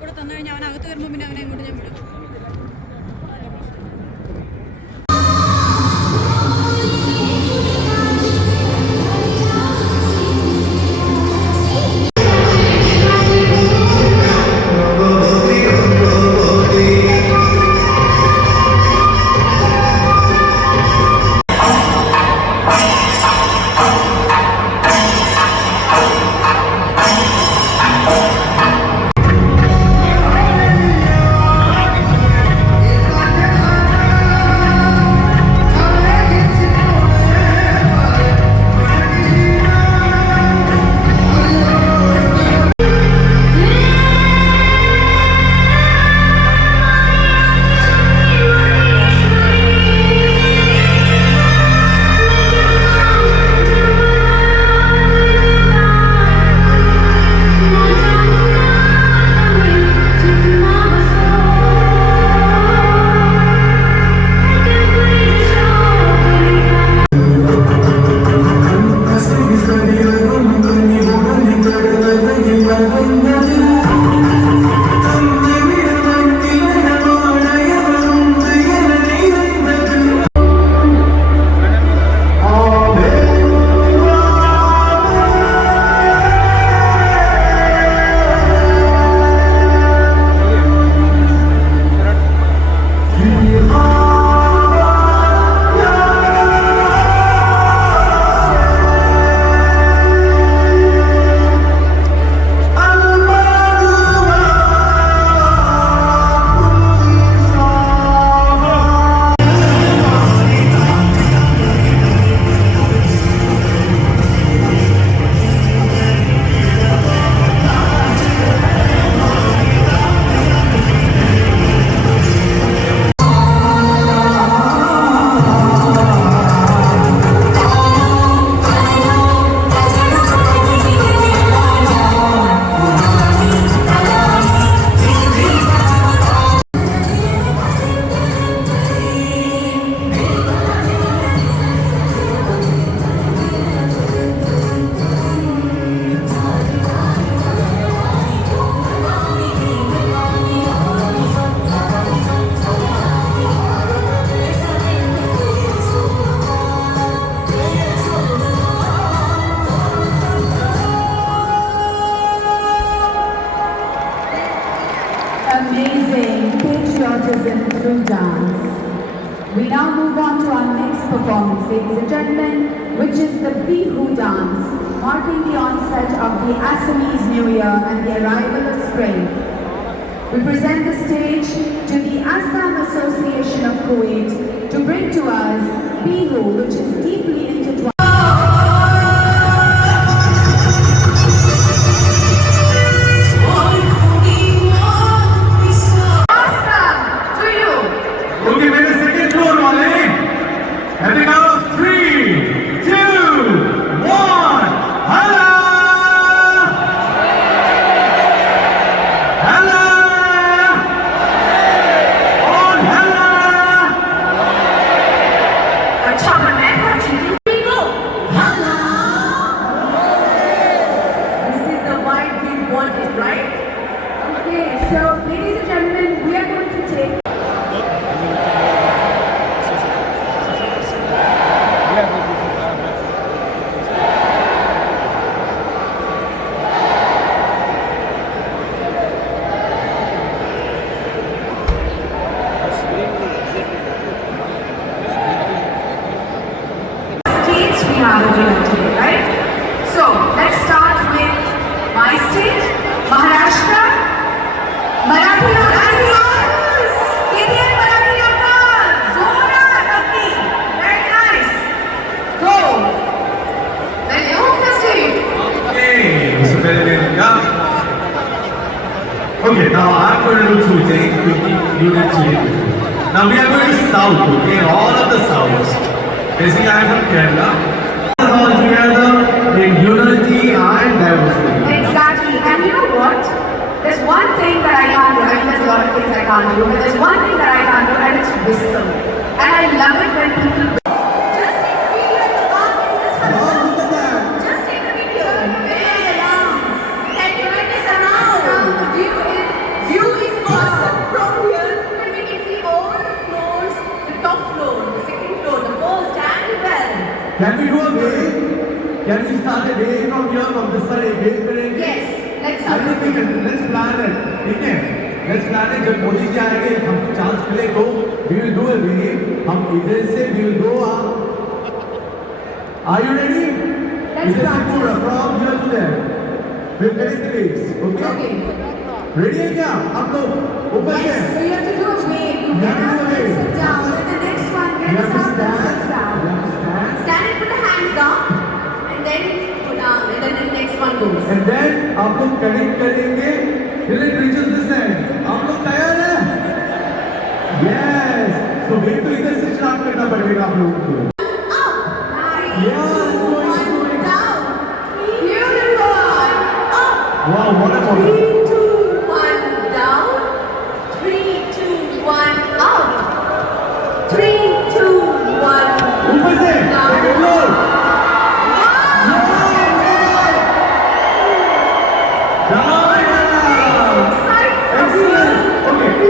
കൂടെ തന്നു കഴിഞ്ഞാൽ അവൻ അകത്ത് വരുമ്പോൾ പിന്നെ അവനെ ഇങ്ങോട്ട് ഞാൻ വിടും. Amazing patriotism through dance. We now move on to our next performance, ladies and gentlemen, which is the Bihu dance, marking the onset of the Assamese New Year and the arrival of spring. We present the stage to the Assam Association of Kuwait to bring to us Bihu, which is deeply intertwined. Right? So let's start with my state, Maharashtra. Marathi Indian Marathi Zora Bhakti. Very nice. Go. Then you the state. Okay, so very welcome. Okay, now I'm going to do two things. Now we are going to South, okay? All of the Souths. Basically, I am from Kerala. All together in unity and diversity. Exactly. And you know what? There's one thing that I can't do. I mean, there's a lot of things I can't do, but there's one thing that I can't do, and it's whistle. And I love it when people just take a video. Very long. And join this around. The view is Can we do a wave? Can we start a wave from here, from this side? A wave करेंगे? Yes, let's I start. think we can. Let's plan it. ठीक है? Let's plan it. जब मोदी जी आएंगे, हमको chance मिले तो we will do a wave. हम इधर से we will go up. Are you ready? Let's इधर से practice. पूरा from here to there. We're getting the waves. Okay? Okay. Ready है क्या? आप लोग ऊपर से. Yes, so you have to do a wave. You You have to get do a up and wave. sit down. Then the next one You gets have to up and stand. sits down. You have to stand. Stand and put the hands up. And then put down. And then the next one goes. And then आप लोग connect करेंगे till it reaches this end. आप लोग तैयार हैं? Yes. So wave तो इधर से स्टार्ट करना पड़ेगा आप लोगों को. Up. Nice. Yeah, it's going, it's going. Down. Beautiful. Up. Wow, what a ball. 3, 2, 1, down. 3, 2, 1, up. 3, 2, 1. ऊपर से second floor. Excellent. Okay.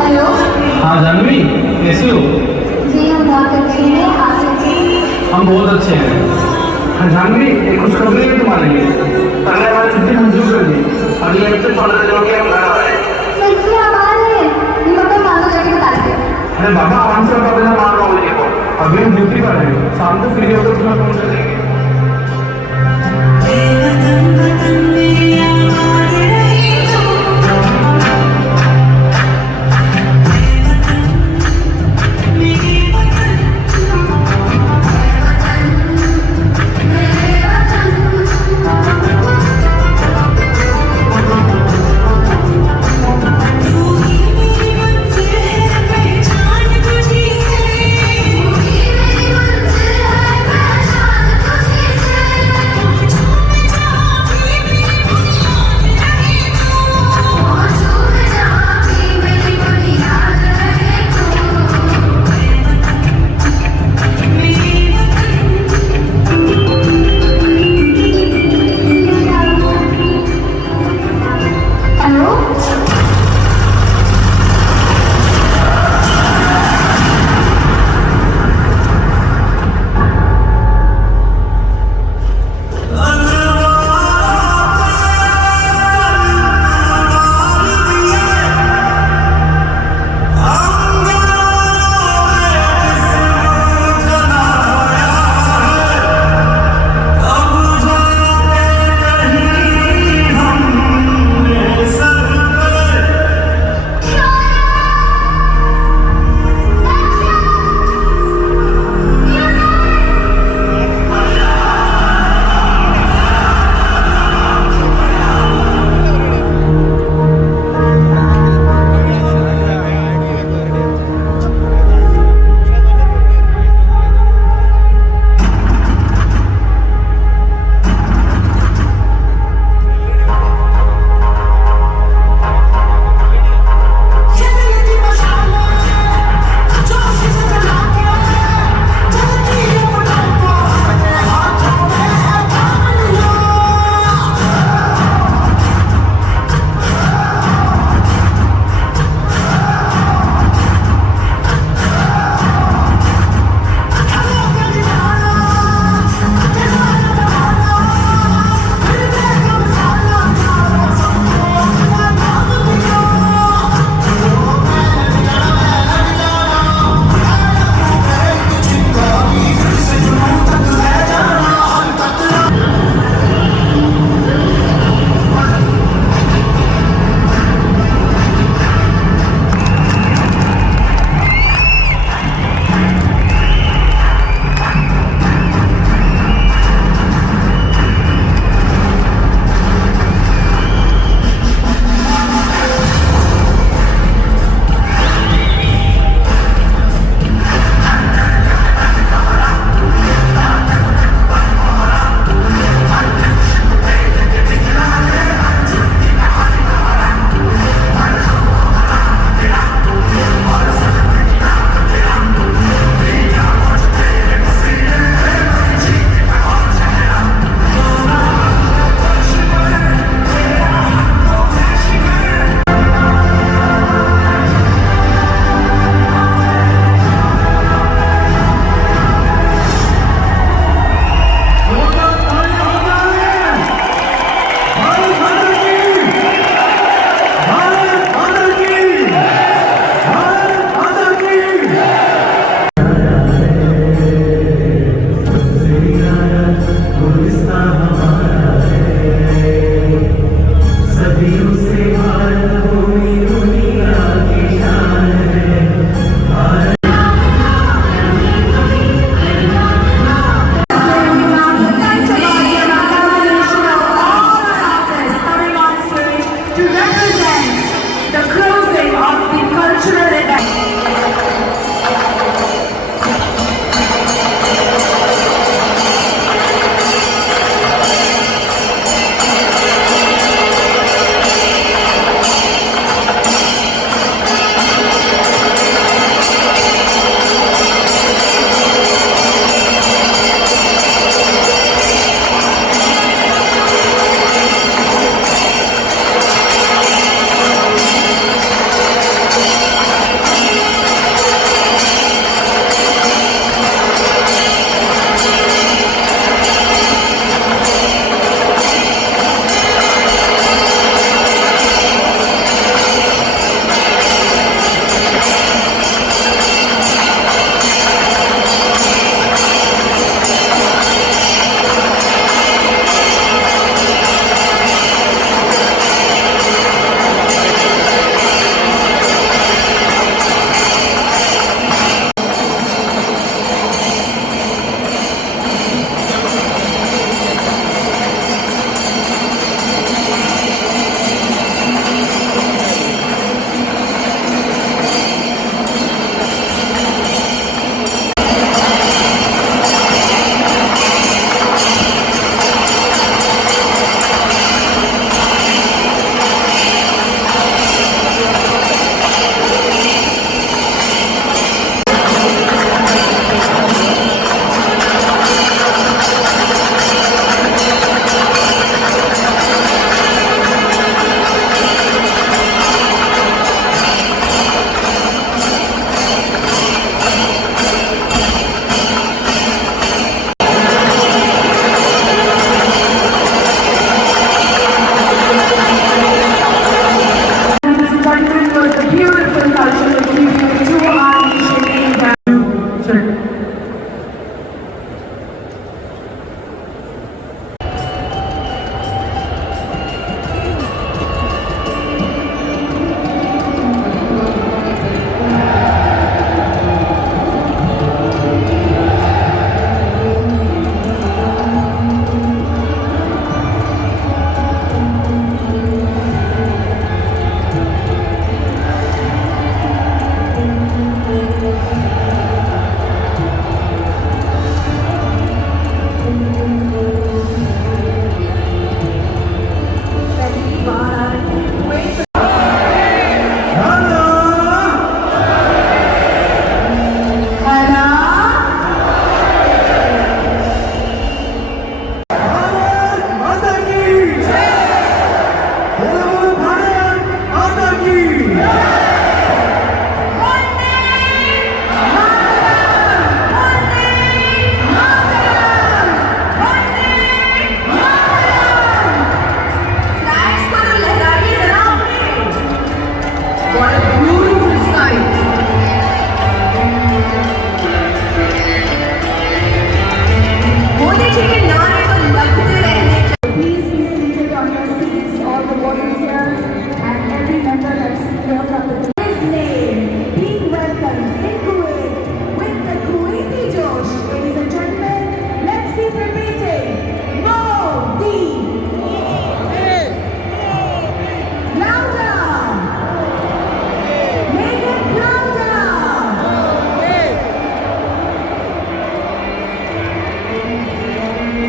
Hello हाँ जानवी कैसे हो? जी हम बहुत अच्छे हैं आप कैसे हैं? हम बहुत अच्छे हैं. हाँ जानवी एक खुशखबरी है तुम्हारे लिए. अगले बार छुट्टी मंजूर कर दी. अगले हफ्ते 15 दिनों के हम घर आ रहे हैं. सच्ची आप आ रहे हैं ये मतलब मानो जाके बता दीजिए अरे बाबा आराम से बता मान रहा हूँ देखो. अभी हम ड्यूटी पर हैं. शाम को फ्री होकर तुम्हें फोन कर देंगे.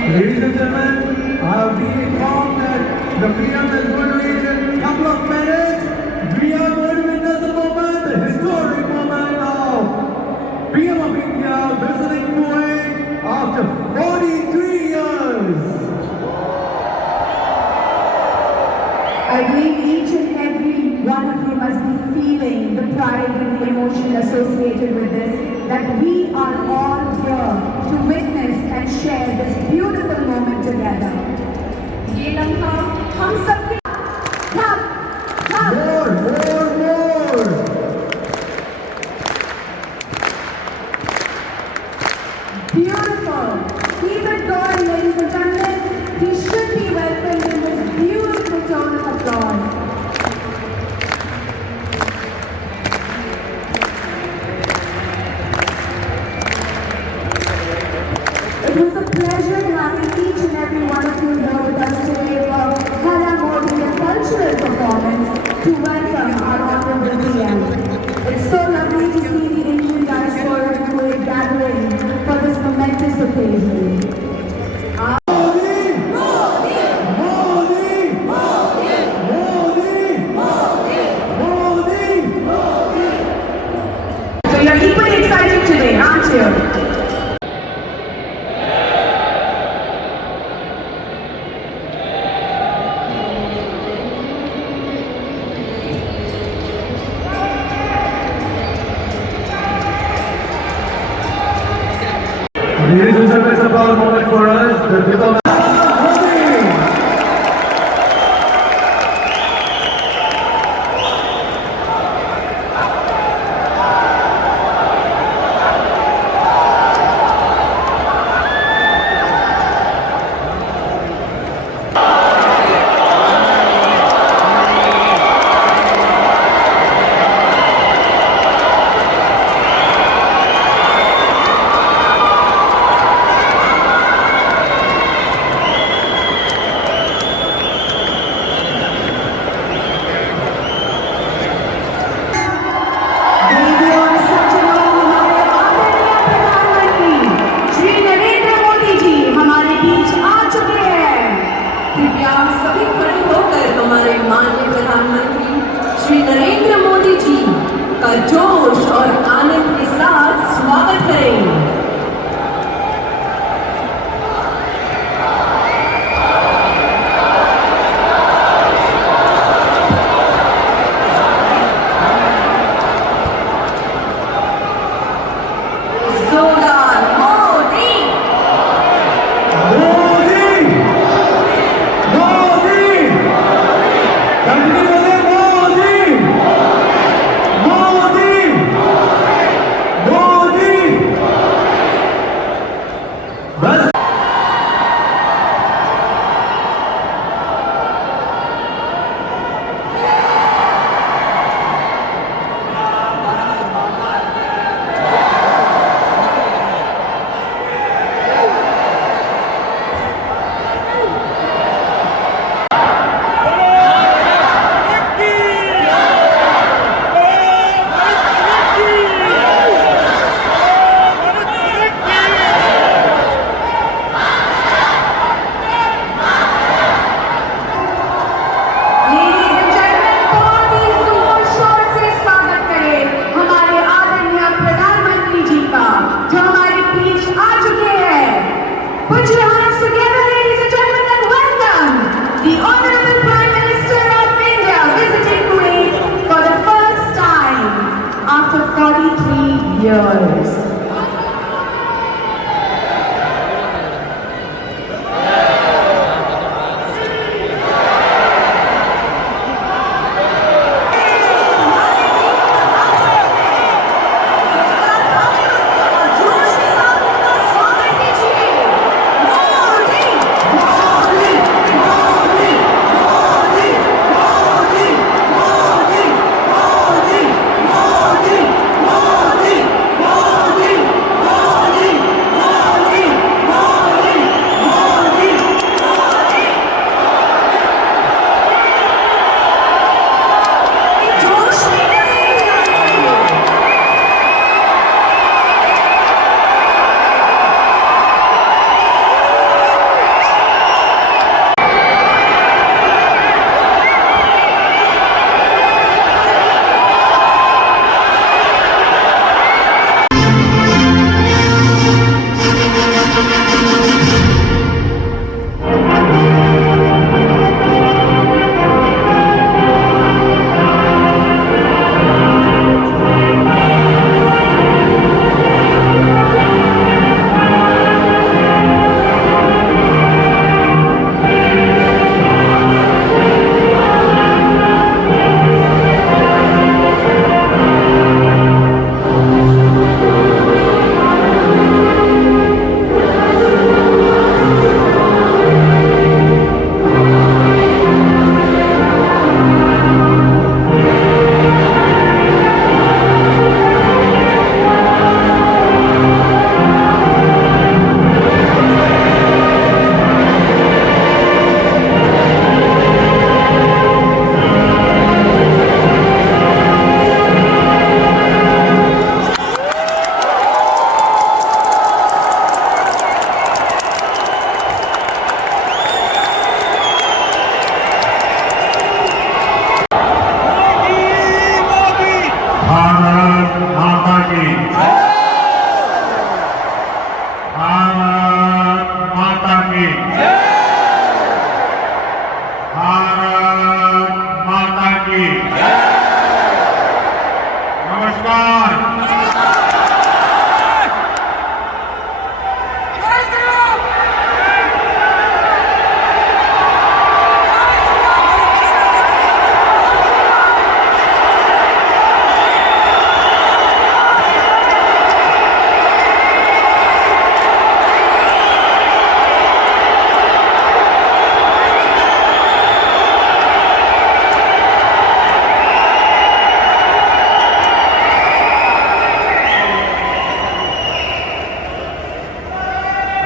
Ladies and gentlemen, I have been informed that the freedom is going to reach in a couple of minutes. We are going to witness the moment, the historic moment of PM of India visiting Kuwait after 43 years. I believe each and every one of you must be feeling the pride and the emotion associated with this, that we are all here to witness and share this beautiful moment together. ये लम्हा हम सबके More. Beautiful. Keep it going, ladies and gentlemen. He should be welcomed in this beautiful tone of applause. It was a pleasure having each and every one of you here with us today for Hala Modi, a cultural performance to welcome our honorable PM. It's so lovely to see the Indian diaspora in Kuwait gathering for this momentous occasion. So you're equally excited today, aren't you? Ladies and gentlemen, it's a proud moment for us. The diplomat.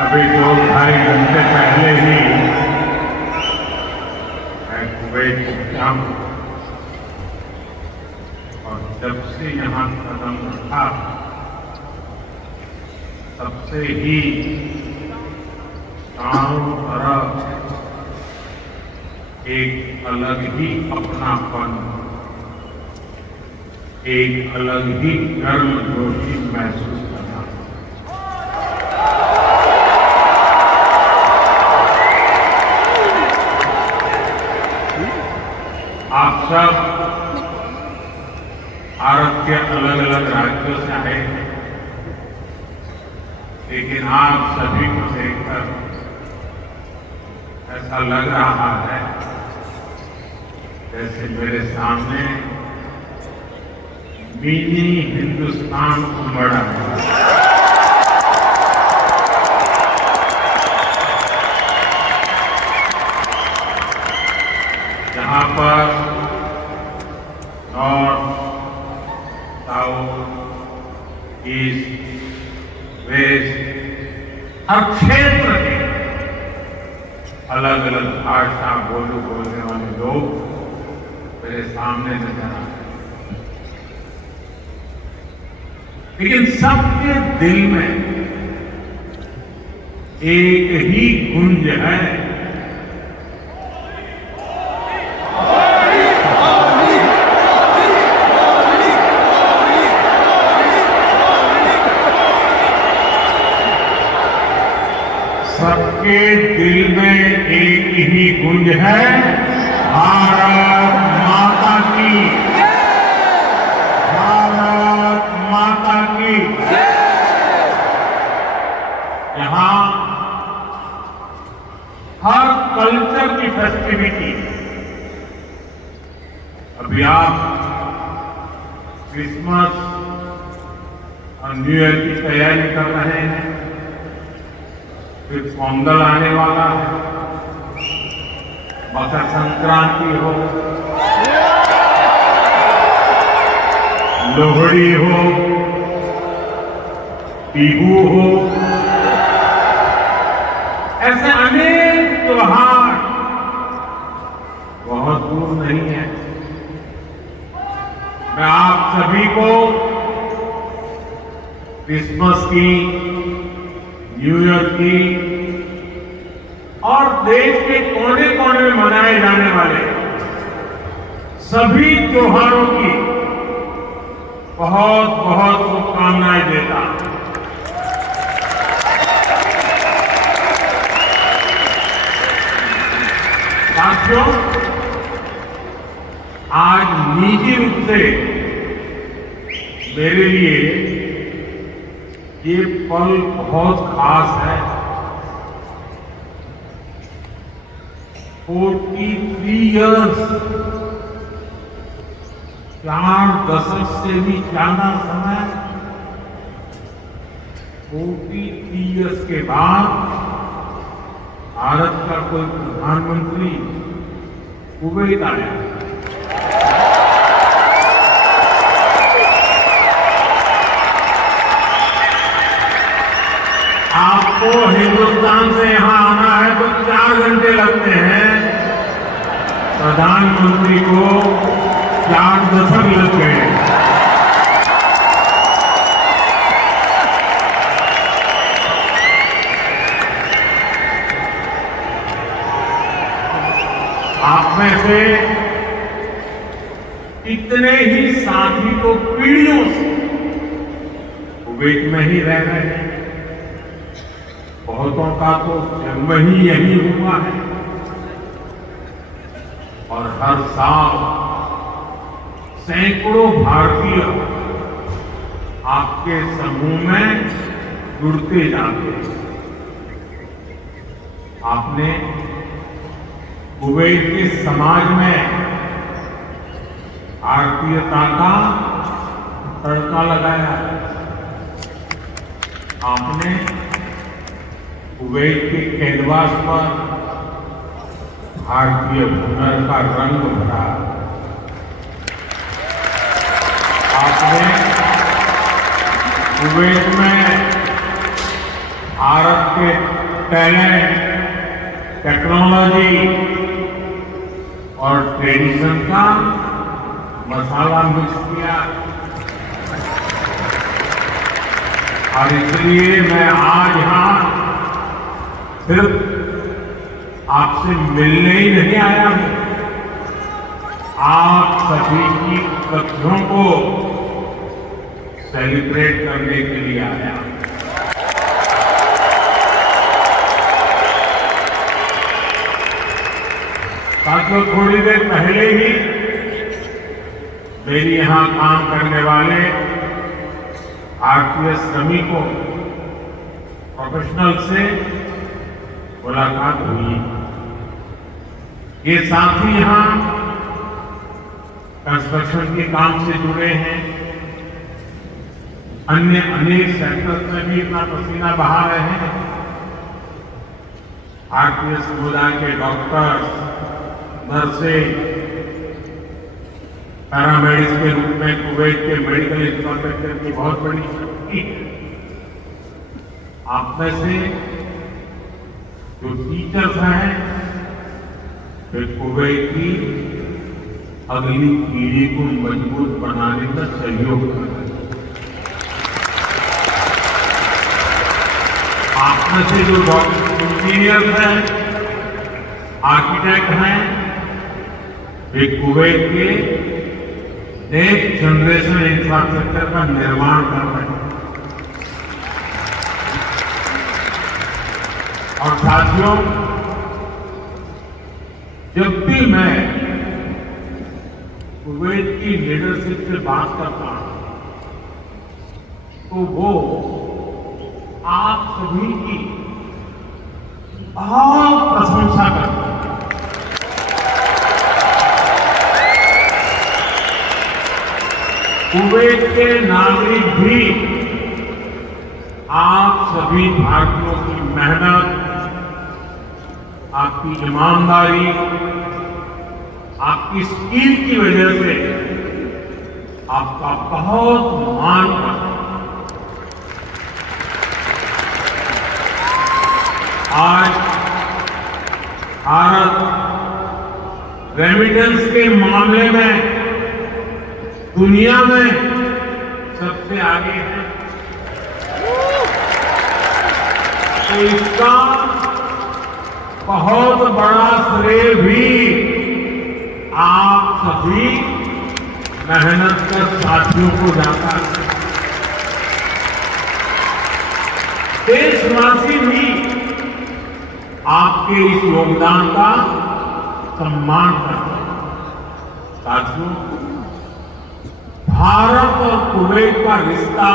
अभी 2-2.5 घंटे पहले ही मैं Kuwait पहुंचा हूं और जब से यहां कदम रखा तब से ही चारों तरफ एक अलग ही अपनापन, एक अलग ही गर्मजोशी महसूस करना। आप सब भारत के अलग अलग राज्यों से आए हैं, लेकिन आप सभी को देखकर ऐसा लग रहा है जैसे मेरे सामने मिनी हिंदुस्तान उमड़ा है। जहां पर नॉर्थ, साउथ, ईस्ट, वेस्ट हर क्षेत्र के अलग अलग भाषा बोलने वाले लोग मेरे सामने नजर आ रहे हैं, लेकिन सबके दिल में एक ही गुंज है, सबके दिल में एक ही गुंज है, भारत माता की, भारत माता की। यहां हर कल्चर की फेस्टिविटी, अभी आप क्रिसमस और न्यू ईयर की तैयारी कर रहे हैं, फिर पोंगल आने वाला है, मकर संक्रांति हो, लोहड़ी हो, बिहू हो, ऐसे अनेक त्योहार बहुत दूर नहीं है। मैं आप सभी को क्रिसमस की, न्यू ईयर की और देश के कोने कोने में मनाए जाने वाले सभी त्योहारों की बहुत बहुत शुभकामनाएं देता हूं। साथियों, आज निजी रूप से मेरे लिए ये पल बहुत खास है। 43 इयर्स, 4 दशक से भी ज्यादा समय, 43 इयर्स के बाद भारत का कोई प्रधानमंत्री कुवैत आया। आपको हिंदुस्तान से यहां आना है तो 4 घंटे लगते हैं, प्रधानमंत्री को 4 दशक लग गए। आप में से इतने ही साथी तो पीढ़ियों से कुवैत में ही रह रहे हैं, बहुतों का तो जन्म ही यही हुआ है और हर साल सैकड़ों भारतीय आपके समूह में जुड़ते जाते हैं। आपने कुवैत के समाज में भारतीयता का तड़का लगाया। आपने कुवैत के कैनवास पर भारतीय हुनर का रंग भरा। आपने कुवैत में भारत के टैलेंट, टेक्नोलॉजी और ट्रेडिशन का मसाला मिक्स किया। और इसलिए मैं आज यहाँ सिर्फ आपसे मिलने ही नहीं आया हूं, आप सभी की उपलब्धियों को सेलिब्रेट करने के लिए आया। साथियों, थोड़ी देर पहले ही मेरी यहां काम करने वाले भारतीय श्रमिकों, प्रोफेशनल से मुलाकात हुई। ये साथी यहां कंस्ट्रक्शन के काम से जुड़े हैं, अन्य अनेक सेक्टर्स में भी अपना पसीना बहा रहे हैं। भारतीय समुदाय के डॉक्टर्स, नर्सें, पैरामेडिक्स के रूप में कुवैत के मेडिकल इंफ्रास्ट्रक्चर की बहुत बड़ी शक्ति है। आप में से जो टीचर्स हैं वे कुवैत की अगली पीढ़ी को मजबूत बनाने का सहयोग कर रहे हैं। आप में से जो डॉक्टर, इंजीनियर्स हैं, आर्किटेक्ट हैं, वे कुवैत के नेक्स्ट जनरेशन इंफ्रास्ट्रक्चर का निर्माण कर रहे हैं। और साथियों, जब भी मैं कुवैत की लीडरशिप से बात करता हूं तो वो आप सभी की बहुत प्रशंसा करते हैं। कुवैत के नागरिक भी आप सभी भारतीयों की मेहनत, आपकी ईमानदारी, आपकी स्किल की वजह से आपका बहुत मान करते हैं। आज भारत रेमिटेंस के मामले में दुनिया में सबसे आगे है। तो इसका बहुत बड़ा श्रेय भी आप सभी मेहनत कर साथियों को जाता है। देशवासी भी आपके इस योगदान का सम्मान करते हैं। साथियों, भारत और कुवैत का रिश्ता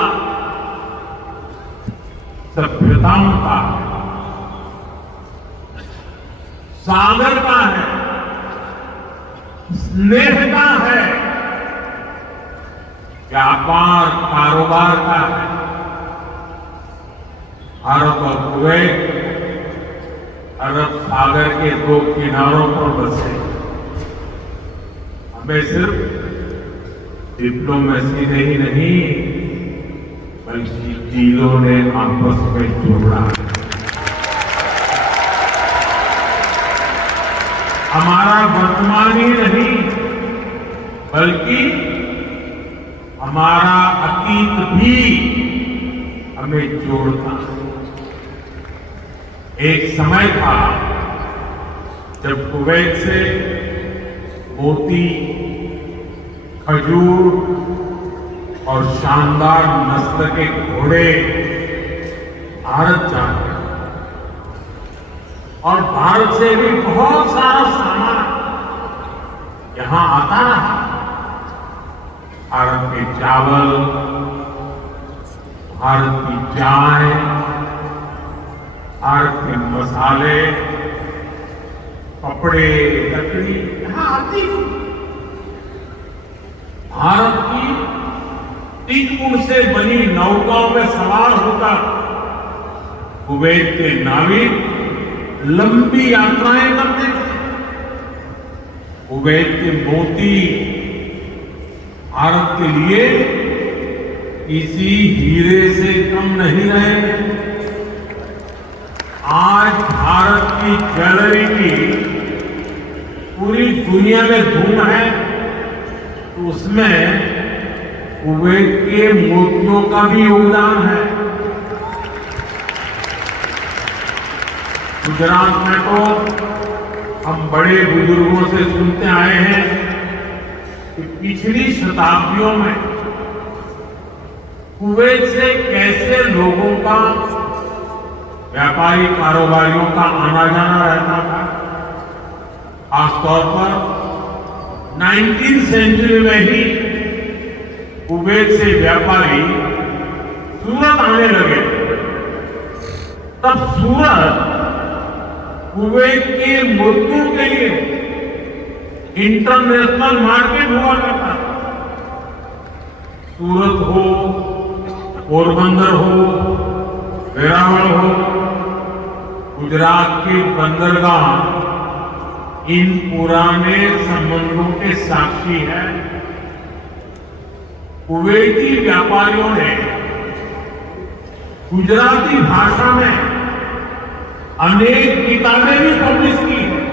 सभ्यताओं का है, सागर का है, स्नेह का है, व्यापार कारोबार का है। भारत और कुवैत अरब सागर के दो किनारों पर बसे। हमें सिर्फ डिप्लोमेसी ने ही नहीं बल्कि चीलों ने आपस में जोड़ा। हमारा वर्तमान ही नहीं बल्कि हमारा अतीत भी हमें जोड़ता है। एक समय था जब कुवैत से मोती, खजूर और शानदार नस्ल के घोड़े भारत जाते और भारत से भी बहुत सारा सामान यहां आता रहा। भारत के चावल, भारत की चाय, भारत के मसाले, कपड़े, लकड़ी यहां आती थी। भारत की 3 ऊंट से बनी नौकाओं में सवार होकर कुवैत के नाविक लंबी यात्राएं करते थे। कुवैत के मोती भारत के लिए किसी हीरे से कम नहीं रहे। आज भारत की ज्वेलरी की पूरी दुनिया में धूम है, तो उसमें कुवैत के मोतियों का भी योगदान है। गुजरात में तो हम बड़े बुजुर्गों से सुनते आए हैं कि पिछली शताब्दियों में कुवैत से कैसे लोगों का, व्यापारी कारोबारियों का आना जाना रहता था। खासतौर पर 19वीं सेंचुरी में ही कुवैत से व्यापारी सूरत आने लगे। तब सूरत कुवैत के मोतियों के लिए इंटरनेशनल मार्केट हुआ करता। सूरत हो, पोरबंदर हो, वेरावल हो, गुजरात के बंदरगाह इन पुराने संबंधों के साक्षी है। कुवैती व्यापारियों ने गुजराती भाषा में अनेक किताबें भी पब्लिश की हैं।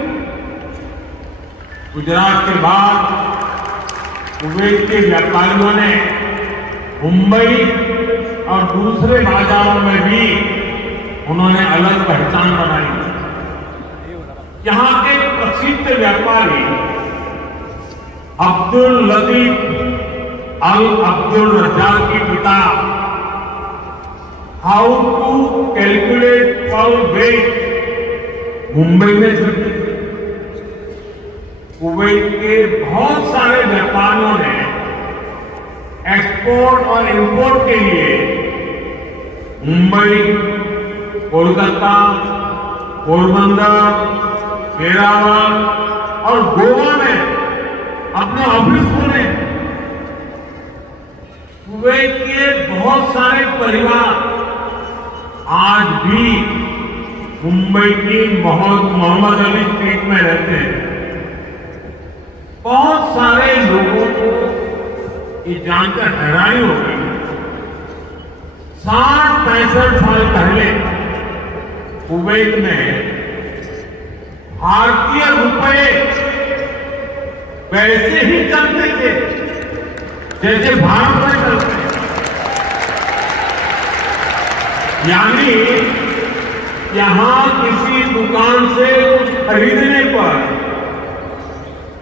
गुजरात के बाद कुवैत के व्यापारियों ने मुंबई और दूसरे बाजारों में भी उन्होंने अलग पहचान बनाई। यहां के प्रसिद्ध व्यापारी अब्दुल लतीफ अल अब्दुल रज्जाक की किताब how to calculate pearl weight Mumbai में छपी। कुवैत के बहुत सारे व्यापारियों ने एक्सपोर्ट और इंपोर्ट के लिए मुंबई, कोलकाता, पोरबंदर, वेरावल और गोवा में अपने ऑफिस खोले। कुवैत के बहुत सारे परिवार आज भी मुंबई की मोहम्मद अली स्ट्रीट में रहते हैं। बहुत सारे लोगों को ये जानकर हैरानी हो गई, 60-65 साल पहले कुवैत में भारतीय रुपए वैसे ही चलते थे जैसे भारत में चलते हैं। यानी यहां किसी दुकान से कुछ खरीदने पर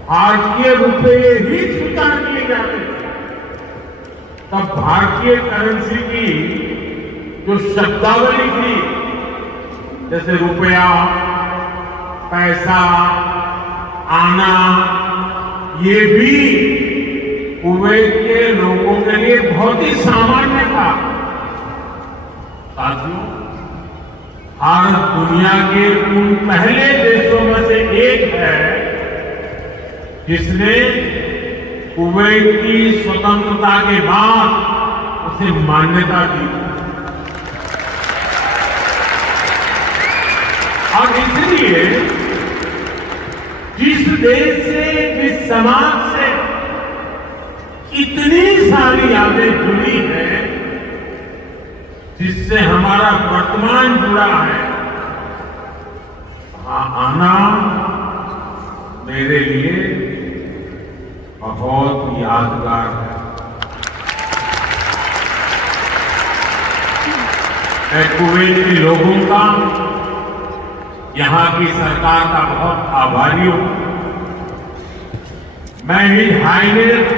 भारतीय रुपए ही स्वीकार किए जाते थे। तब भारतीय करेंसी की जो शब्दावली थी, जैसे रुपया, पैसा, आना, ये भी कुवैत के लोगों के लिए बहुत ही सामान्य था। साथियों, भारत दुनिया के उन पहले देशों में से एक है जिसने कुवैत की स्वतंत्रता के बाद उसे मान्यता दी। और इसलिए जिस देश से, जिस समाज से इतनी सारी यादें जुड़ी हैं, जिससे हमारा वर्तमान जुड़ा है, वहां आना मेरे लिए बहुत यादगार है। मैं कुवैत के लोगों का, यहां की सरकार का बहुत आभारी हूं। मैं हिज हाइनेस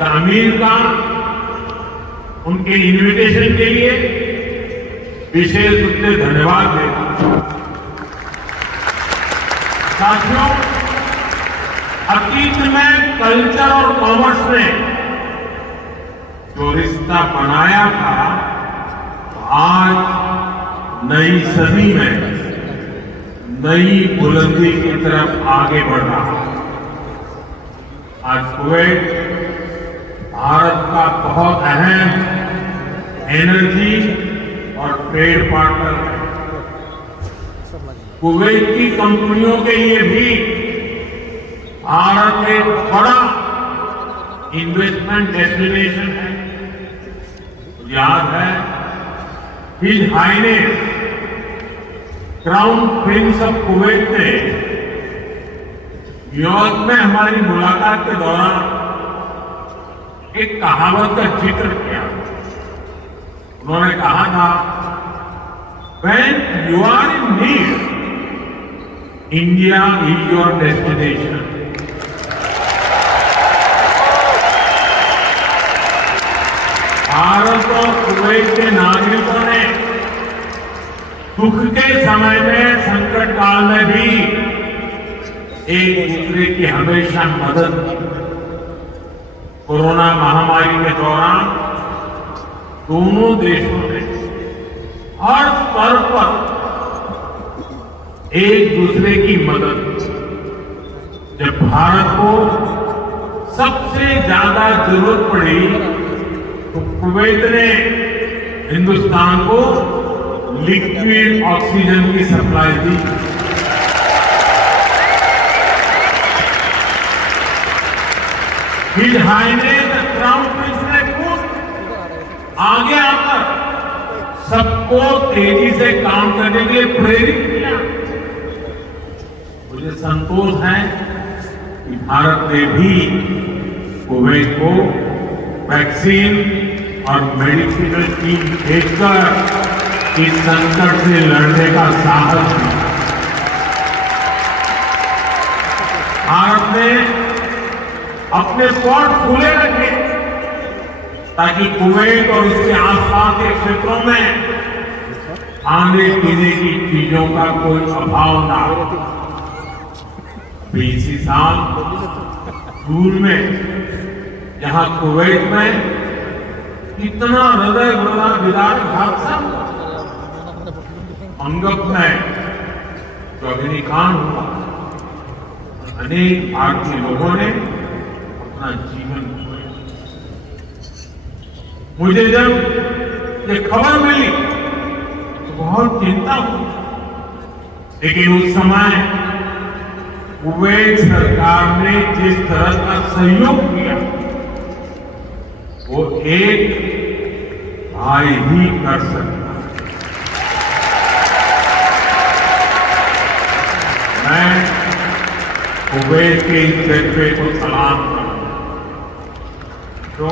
तामीर का उनके इन्विटेशन के लिए विशेष रूप से धन्यवाद देता हूं। साथियों, अतीत में कल्चर और कॉमर्स ने जो रिश्ता बनाया था, तो आज नई सदी में नई बुलंदी की तरफ आगे बढ़ रहा है। आज कुवैत भारत का बहुत अहम एनर्जी और ट्रेड पार्टनर है। कुवैत की कंपनियों के लिए भी भारत एक बड़ा इन्वेस्टमेंट डेस्टिनेशन है। याद है, his highness crown prince of Kuwait ने न्यूयॉर्क में हमारी मुलाकात के दौरान एक कहावत का जिक्र किया। उन्होंने कहा था, when you are in need, India is your destination. Bharat और कुवैत के नागरिकों ने दुख के समय में, संकट काल में भी एक दूसरे की हमेशा मदद की। कोरोना महामारी के दौरान दोनों देशों ने हर स्तर पर एक दूसरे की मदद की। जब भारत को सबसे ज्यादा जरूरत पड़ी तो कुवैत ने हिंदुस्तान को लिक्विड ऑक्सीजन की सप्लाई दी। His highness the crown prince ने खुद आगे आकर सबको तेजी से काम करने के लिए प्रेरित किया। मुझे संतोष है कि भारत ने भी कुवैत को वैक्सीन और मेडिसिनल टीम भेजकर इस संकट से लड़ने का साहस दिया। भारत ने अपने पॉट खुले रखे ताकि कुवैत और इसके आसपास के क्षेत्रों में खाने पीने की चीजों का कोई अभाव ना हो। अभी इसी साल जून में जहां कुवैत में कितना हृदय विदारक हादसा हुआ, अंगप में जो अग्निकांड हुआ, अनेक भारतीय लोगों ने अपना जीवन खोया। मुझे जब ये खबर मिली तो बहुत चिंता हुई, लेकिन उस समय कुवैत सरकार ने जिस तरह का सहयोग किया वो एक भाई ही कर सकता। मैं कुवैत के इस जज्बे को सलाम करूंगा, तो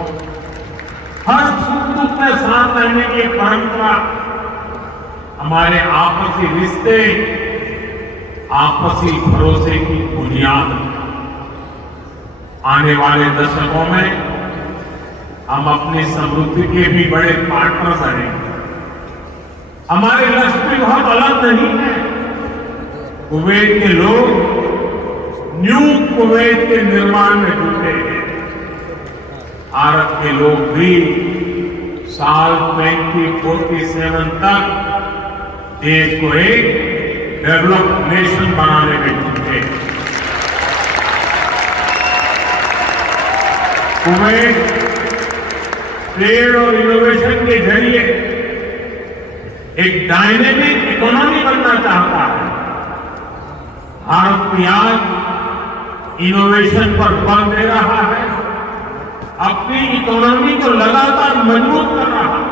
हर सुख दुख में साथ रहने की परंपरा, हमारे आपसी रिश्ते, आपसी भरोसे की बुनियाद है। आने वाले दशकों में हम अपनी समृद्धि के भी बड़े पार्टनर बनेंगे। हमारे लक्ष्य भी बहुत अलग नहीं है। कुवैत के लोग न्यू कुवैत के निर्माण में जुटे हैं। भारत के लोग भी साल 2047 तक देश को एक डेवलप्ड नेशन बनाने में जुटे। कुवैत ट्रेड और इनोवेशन के जरिए एक डायनेमिक इकोनॉमी बनना चाहता है। भारत भी आज इनोवेशन पर बल दे रहा है, अपनी इकोनॉमी को लगातार मजबूत कर रहा है।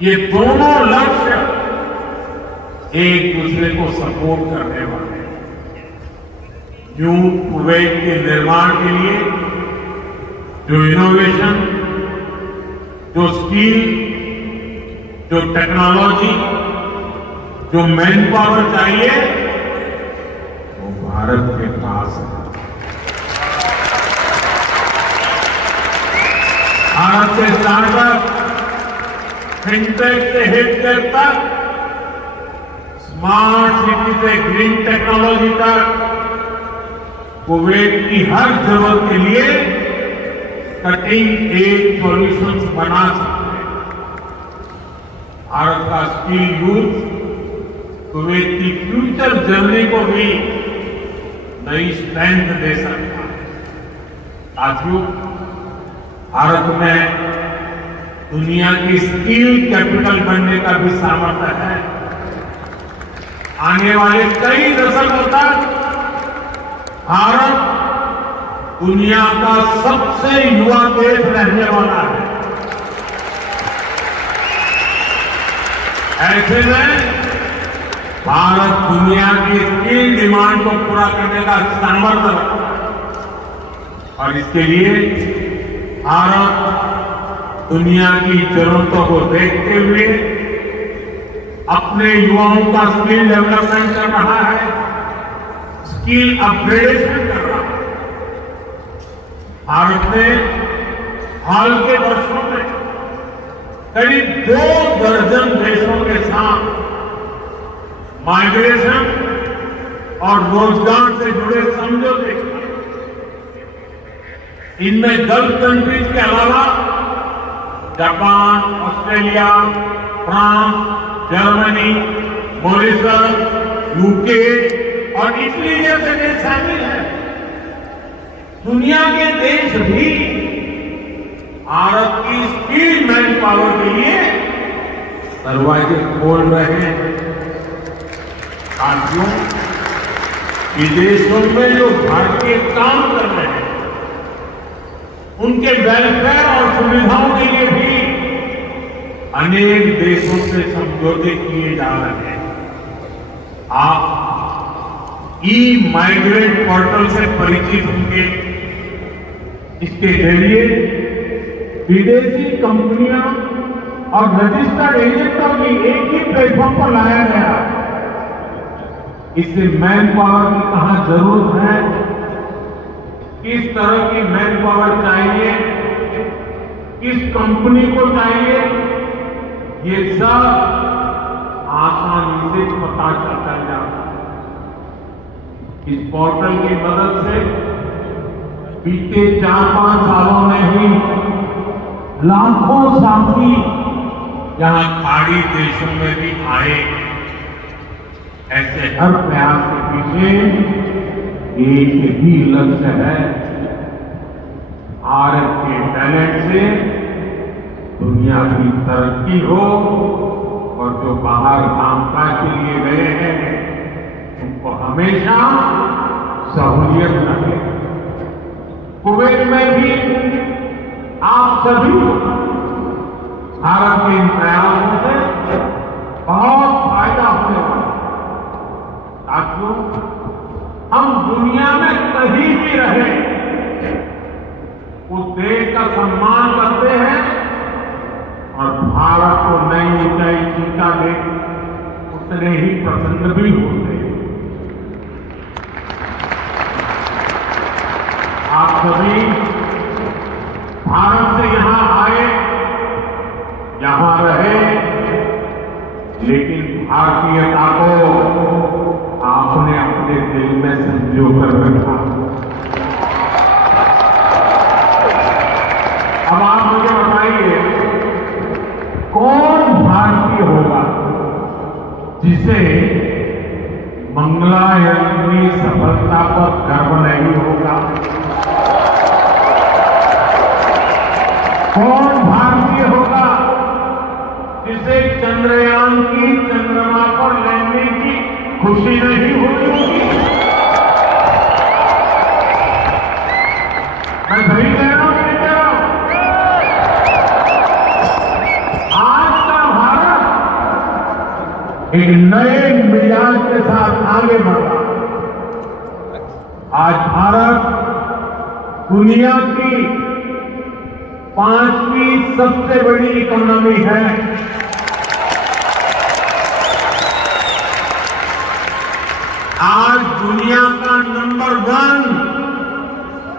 ये दोनों लक्ष्य एक दूसरे को सपोर्ट करने वाले हैं। न्यू कुवैत के निर्माण के लिए जो इनोवेशन, जो स्किल, जो टेक्नोलॉजी, जो मैन पावर चाहिए वो भारत के पास है। भारत के स्टार्टअप, फिनटेक से हेल्थकेयर तक, स्मार्ट सिटी से ग्रीन टेक्नोलॉजी तक, कुवैत की हर जरूरत के लिए कटिंग एज सॉल्यूशंस बना सकते हैं। भारत का स्किल यूथ कुवैत की फ्यूचर जर्नी को भी नई स्ट्रेंथ दे सकता है। साथियों, भारत में दुनिया की स्किल कैपिटल बनने का भी सामर्थ्य है। आने वाले कई दशकों तक भारत दुनिया का सबसे युवा देश रहने वाला है। ऐसे में भारत दुनिया की स्किल डिमांड को पूरा करने का सामर्थ्य रखता है और इसके लिए भारत दुनिया की जरूरतों को देखते हुए अपने युवाओं का स्किल डेवलपमेंट कर रहा है, स्किल अपग्रेडेशन कर रहा है। भारत ने हाल के वर्षों में करीब 2 दर्जन देशों के साथ माइग्रेशन और रोजगार से जुड़े समझौते किए। इनमें गल्फ कंट्रीज के अलावा Japan, Australia, France, Germany, Mauritius, UK और इटली जैसे देश शामिल हैं। दुनिया के देश भी भारत की स्किल मैन पावर के लिए दरवाजे खोल रहे हैं। साथियों, विदेशों में जो भारतीय काम कर रहे हैं उनके वेलफेयर और सुविधाओं के लिए भी अनेक देशों से समझौते किए जा रहे हैं। आप ई माइग्रेट पोर्टल से परिचित होंगे। इसके जरिए विदेशी कंपनियां और रजिस्टर्ड एजेंटों की एक ही प्लेटफॉर्म पर लाया गया। इससे मैन पावर की कहां जरूरत है, किस तरह की मैन पावर चाहिए, किस कंपनी को चाहिए, ये सब आसानी से पता चलता जाता है। इस पोर्टल की मदद से बीते 4-5 सालों में ही लाखों साथी यहां खाड़ी देशों में भी आए। ऐसे हर प्रयास के पीछे एक ही लक्ष्य है, भारत के टैलेंट से दुनिया की तरक्की हो और जो बाहर कामकाज के लिए गए हैं उनको हमेशा सहूलियत रहे। कुवैत में भी आप सभी भारत के इन प्रयासों से बहुत फायदा होने वाला है। साथियों, हम दुनिया में कहीं भी रहे उस देश का सम्मान करते हैं और भारत को नई ऊंचाई छूता देख उतने ही प्रसन्न भी होते हैं। आप सभी भारत से यहां आए, यहां रहे, लेकिन भारतीयता को आपने अपने दिल में संजो कर रखा। अब आप मुझे बताइए, कौन भारतीय होगा जिसे मंगलायन की सफलता पर गर्व नहीं होगा? कौन भारतीय होगा जिसे चंद्रयान की चंद्रमा पर लैंडिंग की खुशी नहीं होगी? मैं सही कह रहा हूं कि नहीं कह रहा हूं? आज का भारत एक नए मिजाज के साथ आगे बढ़ रहा है। आज भारत दुनिया की 5वीं सबसे बड़ी इकोनॉमी है। आज दुनिया का नंबर 1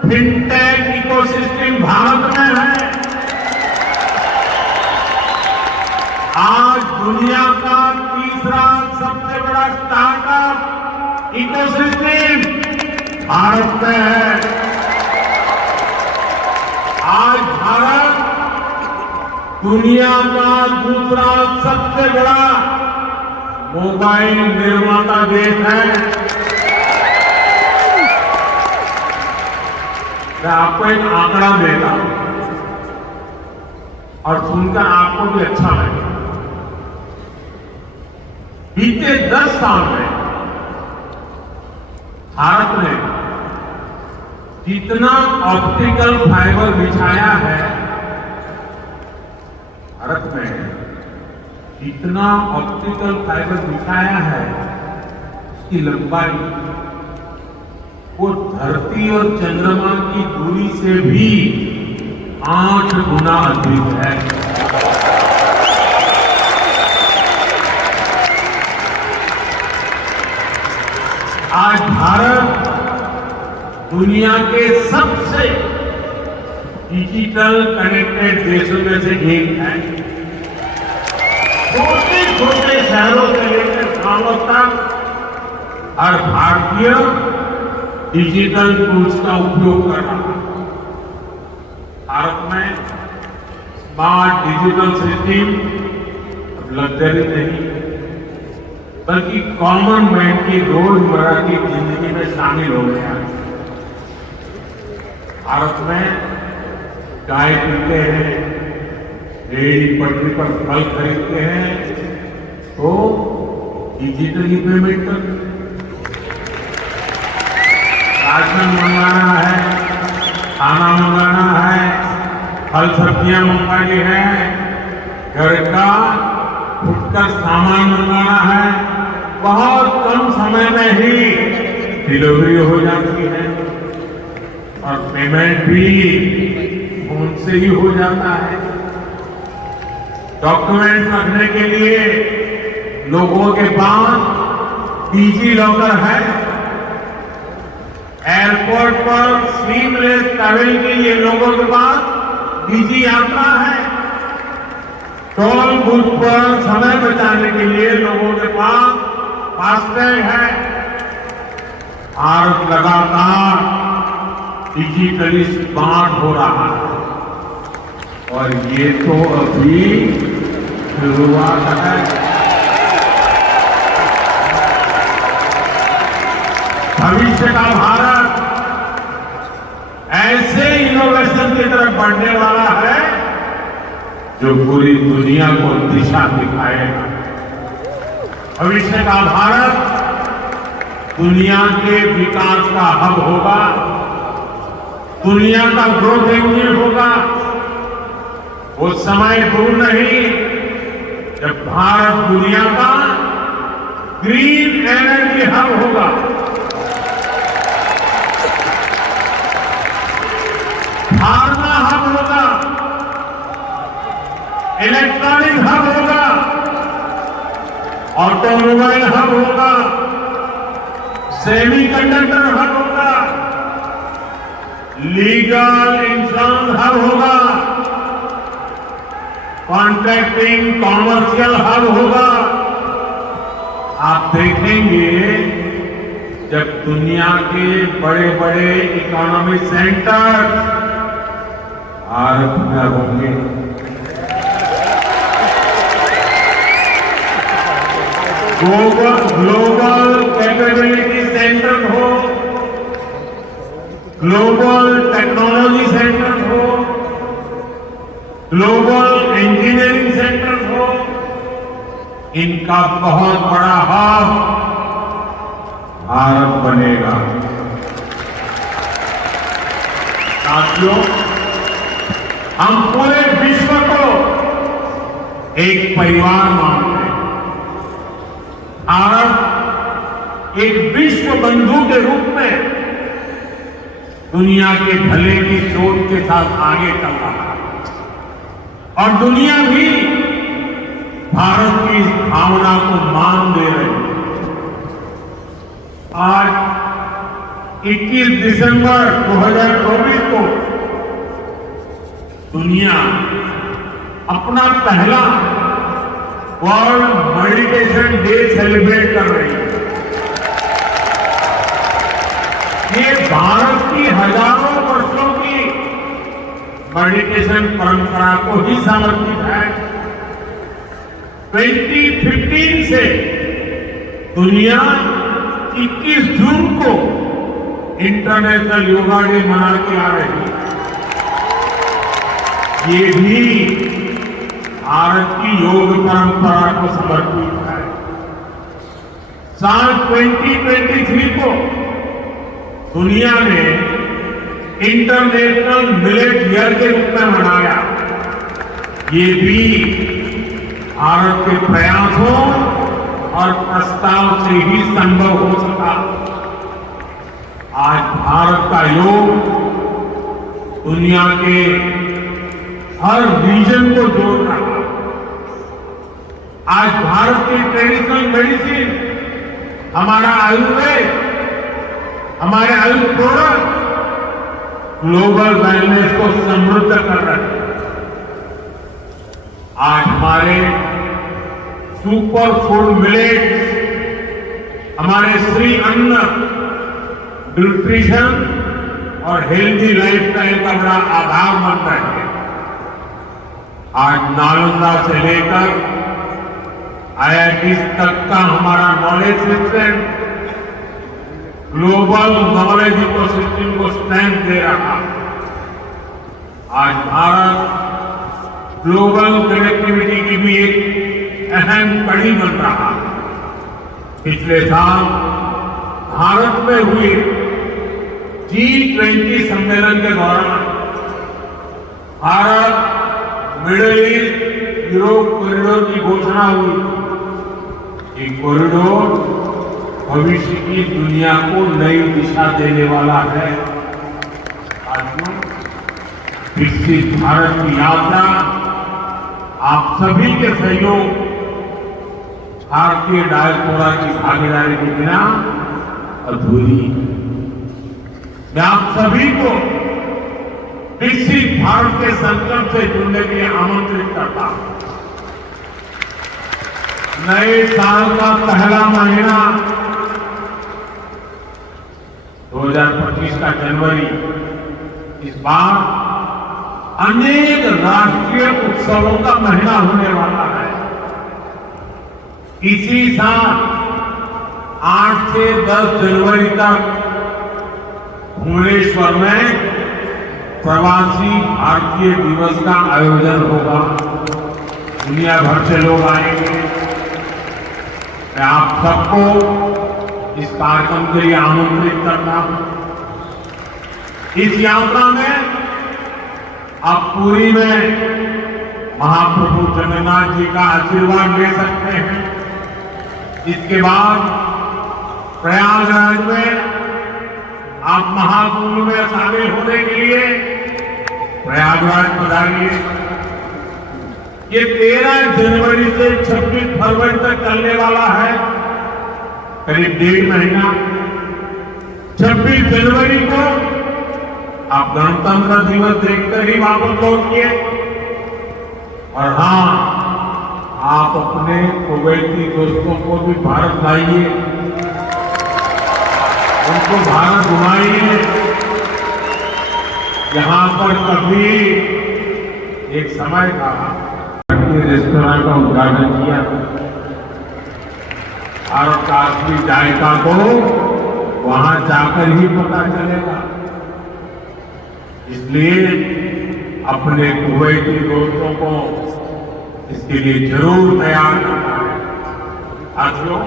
फिनटेक इकोसिस्टम भारत में है। आज दुनिया का तीसरा सबसे बड़ा स्टार्टअप इकोसिस्टम भारत में है। आज भारत दुनिया का दूसरा सबसे बड़ा मोबाइल निर्माता देश है। मैं आपको एक आंकड़ा देता हूं और सुनकर आपको भी अच्छा लगेगा। बीते 10 साल में भारत ने जितना ऑप्टिकल फाइबर बिछाया है, भारत में जितना ऑप्टिकल फाइबर बिछाया है उसकी लंबाई वो धरती और चंद्रमा की दूरी से भी 8 गुना अधिक है। आज भारत दुनिया के सबसे डिजिटल कनेक्टेड देशों में से एक है। छोटे छोटे शहरों से लेकर गांवों तक हर भारतीय डिजिटल टूल्स का उपयोग कर रहा है। भारत में स्मार्ट डिजिटल सिस्टम अब लग्जरी नहीं बल्कि कॉमन मैन की रोजमर्रा की जिंदगी में शामिल हो गया है। भारत में चाय पीते हैं, रेहड़ी पटरी पर फल खरीदते हैं तो डिजिटली पेमेंट करते हैं। राशन मंगाना है, खाना मंगाना है, फल सब्जियां मंगानी है, घर का फुटकर सामान मंगाना है, बहुत कम समय में ही डिलीवरी हो जाती है और पेमेंट भी फोन से ही हो जाता है। डॉक्यूमेंट रखने के लिए लोगों के पास डिजी लॉकर है। एयरपोर्ट पर सीमलेस ट्रैवल के लिए लोगों के पास डिजी यात्रा है। टोल बूथ पर समय बचाने के लिए लोगों के पास फास्टैग है। भारत लगातार डिजिटली स्मार्ट हो रहा है और ये तो अभी शुरुआत है। भविष्य का भारत ऐसे इनोवेशन की तरफ बढ़ने वाला है जो पूरी दुनिया को दिशा दिखाएगा। भविष्य का भारत दुनिया के विकास का हब होगा, दुनिया का ग्रोथ इंजन होगा। वो समय दूर नहीं जब भारत दुनिया का ग्रीन एनर्जी हब होगा। फार्मा हब होगा, इलेक्ट्रॉनिक हब होगा, ऑटोमोबाइल हब होगा, सेमीकंडक्टर हब होगा, लीगल इंश्योरेंस हब होगा, कॉन्ट्रैक्टिंग कॉमर्शियल हब होगा। आप देखेंगे जब दुनिया के बड़े बड़े इकोनॉमिक सेंटर भारत में होंगे। ग्लोबल कैपेबिलिटी सेंटर हो, ग्लोबल टेक्नोलॉजी सेंटर हो, ग्लोबल इंजीनियरिंग सेंटर हो, इनका बहुत बड़ा हब भारत बनेगा। साथियों, हम पूरे विश्व को एक परिवार मानते हैं। भारत एक विश्व बंधु के रूप में दुनिया के भले की सोच के साथ आगे चल रहा है और दुनिया भी भारत की इस भावना को मान दे रही है। आज 21 दिसंबर 2024 को दुनिया अपना पहला वर्ल्ड मेडिटेशन डे सेलिब्रेट कर रही है। ये भारत की हजारों वर्षों की मेडिटेशन परंपरा को ही समर्पित है। 2015 से दुनिया 21 जून को इंटरनेशनल योगा डे मना के आ रही है। ये भी भारत की योग परंपरा को समर्पित है। साल 2023 को दुनिया ने इंटरनेशनल मिलेट ईयर के रूप में मनाया। ये भी भारत के प्रयासों और प्रस्ताव से ही संभव हो सका। आज भारत का योग दुनिया के हर रीजन को जोड़ रहा है। आज भारत की ट्रेडिशनल मेडिसिन, हमारा आयुर्वेद, हमारे आयुष प्रोडक्ट ग्लोबल वेलनेस को समृद्ध कर रहे हैं। आज हमारे सुपर फूड मिलेट्स, हमारे श्री अन्न, न्यूट्रिशन और हेल्दी लाइफस्टाइल का बड़ा आधार बन रहे हैं। आज नालंदा से लेकर IIT तक का हमारा knowledge system global knowledge ecosystem को स्ट्रेंथ दे रहा है। आज भारत ग्लोबल कनेक्टिविटी की भी एक अहम कड़ी बन रहा है। पिछले साल भारत में हुए G20 सम्मेलन के दौरान Bharat middle east Europe corridor की घोषणा हुई। ये कॉरिडोर भविष्य की दुनिया को नई दिशा देने वाला है। साथियों, विकसित भारत की यात्रा आप सभी के सहयोग, भारतीय डायस्पोरा की भागीदारी के बिना अधूरी। मैं आप सभी को विकसित भारत के संकल्प से जुड़ने के लिए आमंत्रित करता हूं। नए साल का पहला महीना 2025 का जनवरी इस बार अनेक राष्ट्रीय उत्सवों का महीना होने वाला है। इसी साल 8 से 10 जनवरी तक भुवनेश्वर में प्रवासी भारतीय दिवस का आयोजन होगा। दुनिया भर से लोग आएंगे। मैं आप सबको इस कार्यक्रम के लिए आमंत्रित करता हूं। इस यात्रा में आप पुरी में महाप्रभु जगन्नाथ जी का आशीर्वाद ले सकते हैं। इसके बाद प्रयागराज में आप महाकुंभ में शामिल होने के लिए प्रयागराज पधारिए। ये 13 जनवरी से 26 फरवरी तक चलने वाला है, करीब 1.5 महीना। 26 जनवरी को आप गणतंत्र दिवस देखकर ही वापस लौटिए। और हाँ, आप अपने कुवैती दोस्तों को भी भारत लाइए, उनको भारत घुमाइए। यहाँ पर कभी एक समय था रेस्तोरां का उद्घाटन किया और काश्मीर जायका को वहां जाकर ही पता चलेगा। इसलिए अपने कुवैती दोस्तों को इसके लिए जरूर तैयार करना है। साथियों,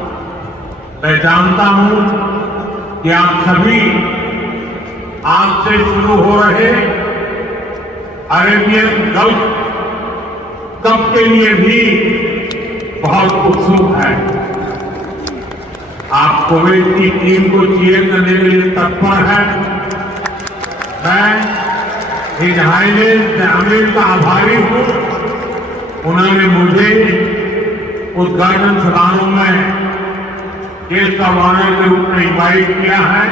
मैं जानता हूं कि आप सभी आज से शुरू हो रहे अरेबियन गल्फ कप के लिए भी बहुत उत्सुक है। आप कुवैत की टीम को चीयर करने के लिए तत्पर है। मैं हिज हाइनेस अमीर का आभारी हूं। उन्होंने मुझे उद्घाटन समारोह में गेस्ट ऑफ ऑनर के रूप में इनवाइट किया है।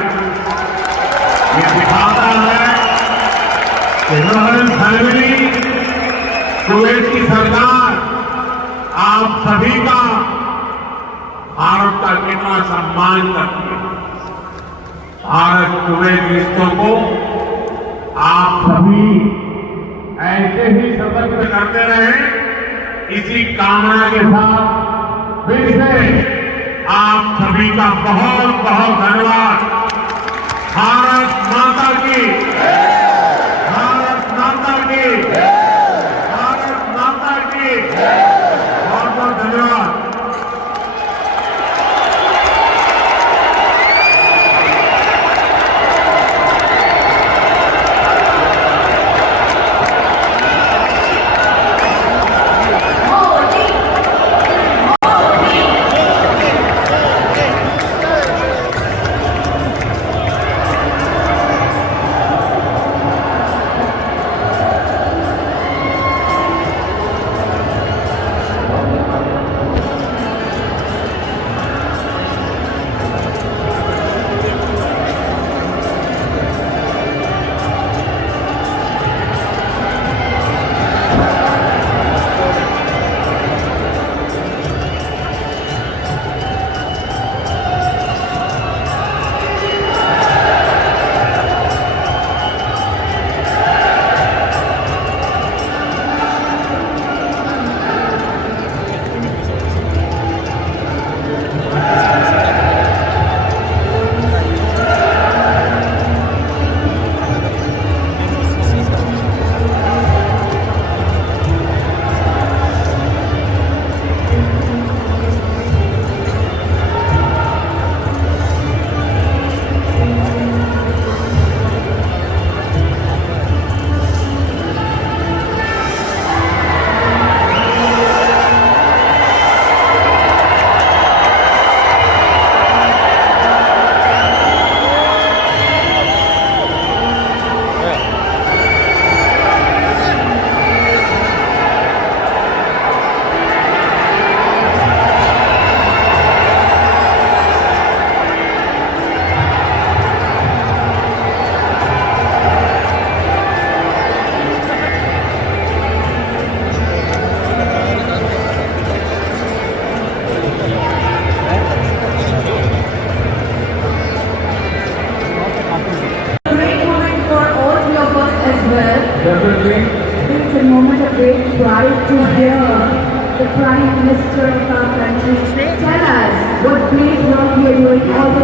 ये दिखाता है कि रॉयल फैमिली, कुवैत की सरकार आप सभी का, भारत का कितना सम्मान करती है। भारत कुवैत रिश्तों को आप सभी ऐसे ही सशक्त करते रहे। इसी कामना के साथ फिर से आप सभी का बहुत बहुत धन्यवाद। भारत माता की, भारत माता की, भारत माता की, बहुत बहुत धन्यवाद। to hear the Prime Minister of our country tell us what great work we are doing all the